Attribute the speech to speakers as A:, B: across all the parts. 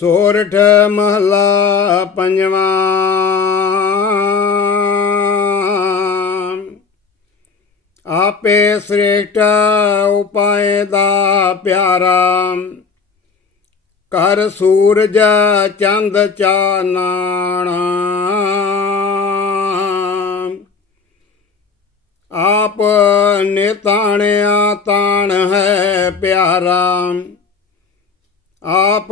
A: ਸੋਰਠ ਮਹਲਾ ਪੰਜਵਾਂ। ਆਪੇ ਸ੍ਰੇਸ਼ਟ ਉਪਾਏ ਦਾ ਪਿਆਰਾ। ਕਰ ਸੂਰਜ ਚੰਦ ਚਾਨਣਾ। ਆਪ ਨੇ ਤਾਣਿਆ ਤਾਣ ਹੈ ਪਿਆਰਾ। ਆਪ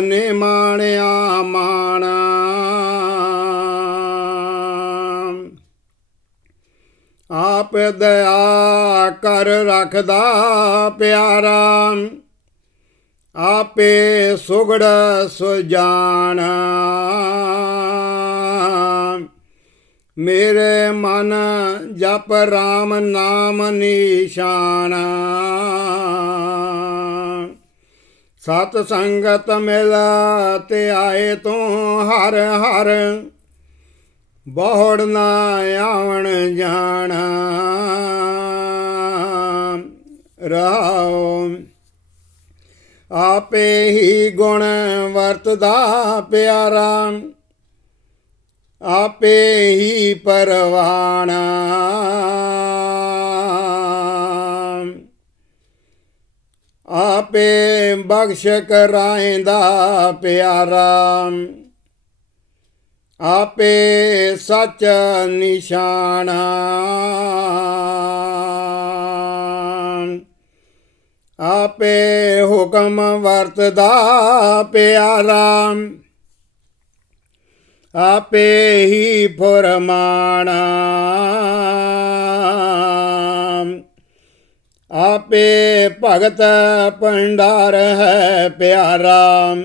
A: ਨੇ ਮਾਣਿਆ ਮਾਣਾ। ਆਪ ਦਇਆ ਕਰ ਰੱਖਦਾ ਪਿਆਰਾ। ਆਪੇ ਸੁਗੜ ਸੁਜਾਨਾ। ਮੇਰੇ ਮਨ ਜਪ RAM ਨਾਮ ਨਿਸ਼ਾਨਾ। ਸਤ ਸੰਗਤ ਮਿਲ ਤੇ ਆਏ ਤੂੰ ਹਰ ਹਰ। ਬਹੁੜ ਨਾ ਆਵਣ ਜਾਣਾ। ਰਹਾਉ ਆਪੇ ਹੀ ਗੁਣ ਵਰਤਦਾ ਪਿਆਰਾ। ਆਪੇ ਹੀ ਪਰਵਾਣਾ। ਆਪੇ ਬਖਸ਼ ਕਰਾਇਂਦਾ ਪਿਆਰਾ। ਆਪੇ ਸੱਚ ਨਿਸ਼ਾਨਾ। ਆਪੇ ਹੁਕਮ ਵਰਤਦਾ ਪਿਆਰਾ। ਆਪੇ ਹੀ ਫਰਮਾਨਾ। ਆਪੇ ਭਗਤ ਭੰਡਾਰ ਹੈ ਪਿਆਰਾ।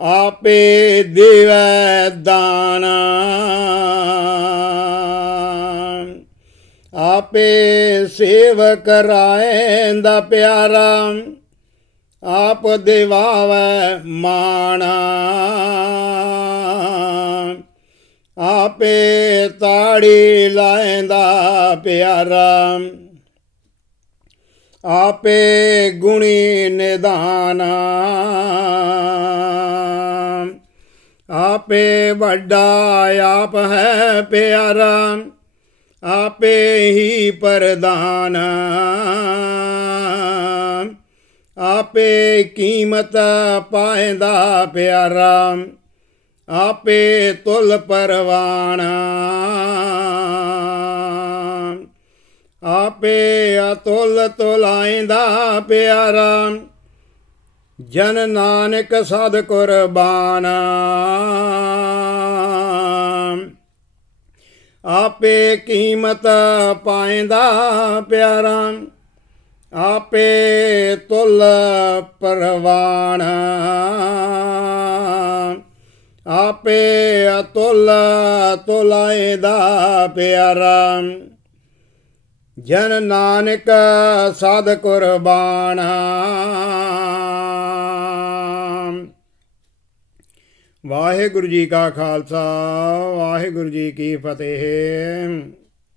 A: ਆਪੇ ਦੇਵੈ ਦਾਨ। ਆਪੇ ਸੇਵ ਕਰਾਇਂਦਾ ਪਿਆਰਾ। ਆਪ ਦੇਵਾਵੈ ਮਾਣਾ। ਆਪੇ ਤਾੜੀ ਲਾਇਂਦਾ ਪਿਆਰਾ। ਆਪੇ ਗੁਣੀ ਨਿਧਾਨ ਆਪੇ ਵੱਡਾ ਆਪ ਹੈ ਪਿਆਰਾ। ਆਪੇ ਹੀ ਪਰਦਾਨ ਆਪੇ ਕੀਮਤ ਪਾਇਂਦਾ ਪਿਆਰਾ। ਆਪੇ ਤੁਲ ਪਰਵਾਣਾ ਆਪੇ ਅਤੁਲ ਤੁਲਾਇਂਦਾ ਪਿਆਰਾ। ਜਨ ਨਾਨਕ ਸਦ ਕੁਰਬਾਨ। ਆਪੇ ਕੀਮਤ ਪਾਇਂਦਾ ਪਿਆਰਾ। ਆਪੇ ਤੁਲ ਪਰਵਾਨ। ਆਪੇ ਅਤੁਲ ਤੁਲਾਇਂਦਾ ਪਿਆਰਾ। ਜਨ ਨਾਨਕ ਸਦ ਕੁਰਬਾਨ। ਵਾਹਿਗੁਰੂ ਜੀ ਕਾ ਖਾਲਸਾ ਵਾਹਿਗੁਰੂ ਜੀ ਕੀ ਫਤਿਹ।